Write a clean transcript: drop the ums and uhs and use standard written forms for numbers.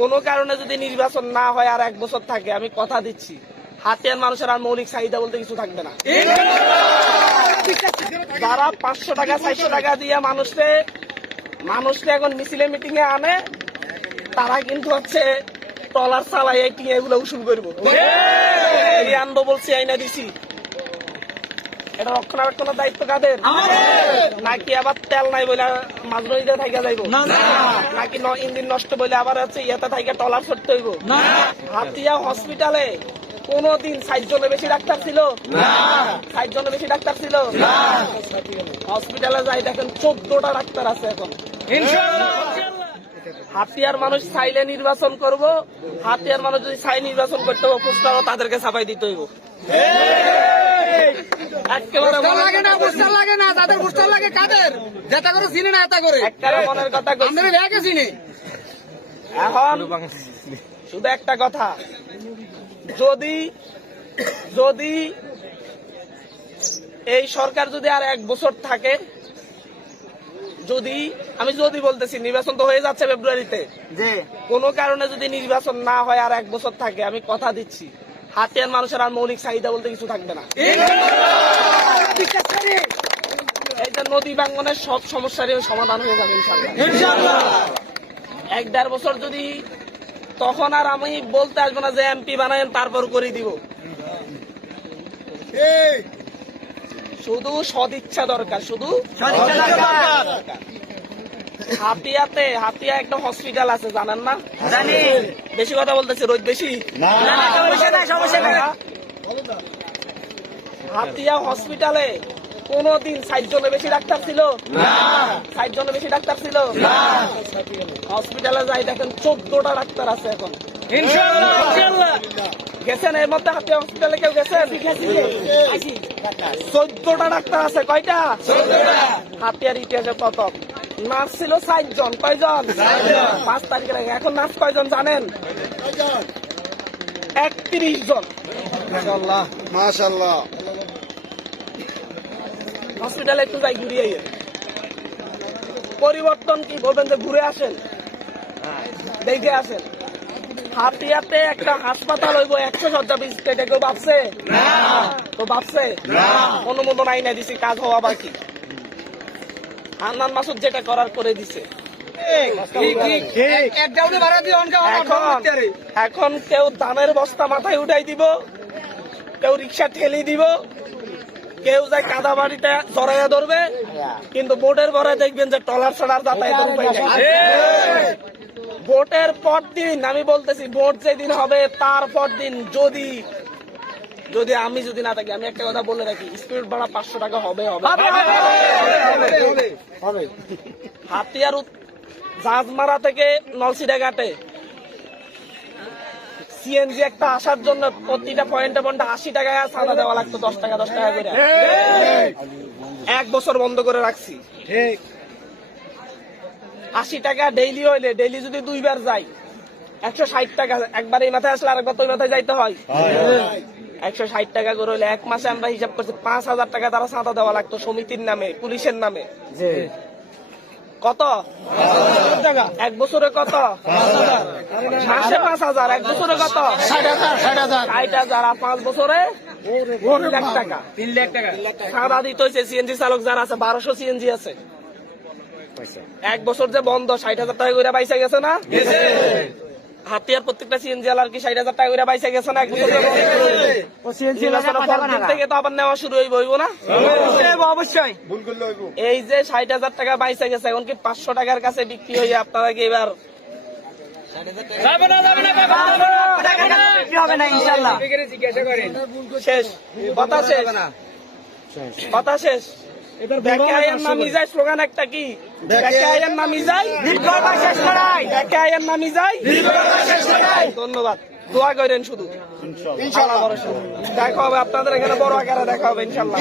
কোনো কারণে যদি নির্বাচন না হয় আর 1 বছর থাকে, আমি কথা দিচ্ছি হাতিয়ার মানুষের আর মৌলিক চাহিদা বলতে কিছু থাকবে না। যারা 500 টাকা 400 টাকা দিয়ে মানুষকে এখন মিছিলে মিটিং এ আনে, তারা কিন্তু হচ্ছে ট্রলার চালাই এগুলো উসুল করবো। আনবো বলছি, আইনা দিছি। এটা রক্ষণাবেক্ষণের দায়িত্ব কাদের? নাকি আবার তেল নাই বলে মাঝনদীতে থাইকা যাইব? নাকি ইঞ্জিন নষ্ট বলে আবার হচ্ছে ইয়েতে থাইকা ট্রলার ছড়তে হইব? হাতিয়া হসপিটালে কোনদিন 60 জনের বেশি ডাক্তার ছিল? 60 জনের বেশি ডাক্তার ছিল? হসপিটালে যাই দেখেন 14টা ডাক্তার আছে এখন। হাতিয়ার মানুষ চাইলে নির্বাচন করব, হাতিয়ার মানুষ যদি চাই নির্বাচন করতে হবে, প্রস্তাব তাদেরকে ছাপাই দিতে হইব। মনের কথা এখন শুধু একটা কথা, যদি এই সরকার যদি আর 1 বছর থাকে, আমি বলতেছি নির্বাচন তো হয়ে যাচ্ছে ফেব্রুয়ারিতে, কোনো কারণে যদি নির্বাচন না হয় আর 1 বছর থাকে, আমি কথা দিচ্ছি হাতিয়ার মানুষের আর মৌলিক চাহিদা বলতে কিছু থাকবে না। এইটা নদী ভাঙ্গনের সব সমস্যারই সমাধান হয়ে যাবে ইনশাআল্লাহ। 1-1.5 বছর যদি, তখন আর আমি বলতে আসবো না যে এমপি বানায়েন তারপর করে দিব। শুধু সদিচ্ছা দরকার, শুধু হাতিয়া একটা হসপিটাল আছে, জানেন না? জানি। বেশি কথা বলতেছে, রোদ বেশি। হাতিয়া হসপিটালে কোনদিন 60 জনের বেশি ডাক্তার ছিল? 60 জনের বেশি ডাক্তার ছিল? হসপিটালে যাই দেখেন 14টা ডাক্তার আছে এখন। গেছেন এর মধ্যে হাতিয়া হসপিটালে? কেউ গেছেন? 14টা ডাক্তার আছে। কয়টা? হাতিয়ার ইতিহাসে প্রথম। নার্স ছিল 60 জন। কয়জন? 5 তারিখের আগে। এখন নার্স কয়জন জানেন? 31 জন। মাশাআল্লাহ। হসপিটালে একটু যাই, ঘুরিয়ে পরিবর্তন কি বলবেন যে ঘুরে আসেন, দেখে আসেন। হাতিয়াতে একটা হাসপাতাল হইব 100 শয্যা বিশিষ্ট, এটা কেউ ভাবছে? তো ভাবছে? অনুমোদন আইনা দিছি, কাজ হওয়া বাকি। হান্নান মাসুদ যেটা করার করে দিছে। এখন কেউ দামের বস্তা মাথায় উঠাই দিব, কেউ রিক্সা ঠেলি দিব, কেউ যায় কাদা বাড়িতে জড়াইয়া ধরবে, কিন্তু বোটের পরে দেখবেন যে ট্রলার ছাড়ার যাতায়াতের উপায় নেই। ভোটের পর দিন, আমি বলতেছি ভোট যেদিন হবে তারপর দিন আমি যদি না থাকি, আমি একটা কথা বলে রাখি, স্পিড ভাড়া 500 টাকা হবে। হাতিয়ার জাজমারা থেকে নলছিড়া ঘাটে সিএনজি একটা আসার জন্য প্রতিটা পয়েন্টে 80 টাকা চাঁদা দেওয়া লাগতো, 10 টাকা করে। 1 বছর বন্ধ করে রাখছি। 80 টাকা ডেইলি হইলে, ডেইলি যদি 2 বার যাই 160 টাকা। একবার এই মাথায় আসলে আরেকবার ওই মাথায় যাইতে হয়। 160 টাকা করে হইলে 1 মাসে আমরা হিসাব করছি 5000 টাকা তারা চাঁদা দেওয়া লাগতো সমিতির নামে, পুলিশের নামে। কত? 1 বছরে কত? মাসে 5000। 1 বছরে কত? 60,000। 5 বছরে 3 লাখ টাকা। 3 লাখ টাকা চাঁদা দিতে হয়েছে। সিএনজি চালক যারা আছে, 1200 সিএনজি আছে। 1 বছর যে বন্ধ, 60,000 টাকা করে বাইসা গেছে না? হাতিয়ার প্রত্যেকটা সিএনজি আলার কি 60,000 টাকা করে বাইসা গেছে না? 1 বছর থেকে তো আবার নেওয়া শুরু হইব না? অবশ্যই। এই যে 60,000 টাকা বাইসা গেছে, এখন কি 500 টাকার কাছে বিক্রি হয়ে আপনারা কি এবার শেষ? কথা শেষ। দেখে আয়ার নামি যায় স্লোগান একটা কি? দেখে আয়ার নামি যায়, দেখে আয়ার নামি যায়। ধন্যবাদ। দোয়া করেন শুধু। দেখা হবে আপনাদের এখানে, বড় আকারে দেখা হবে ইনশাল্লাহ।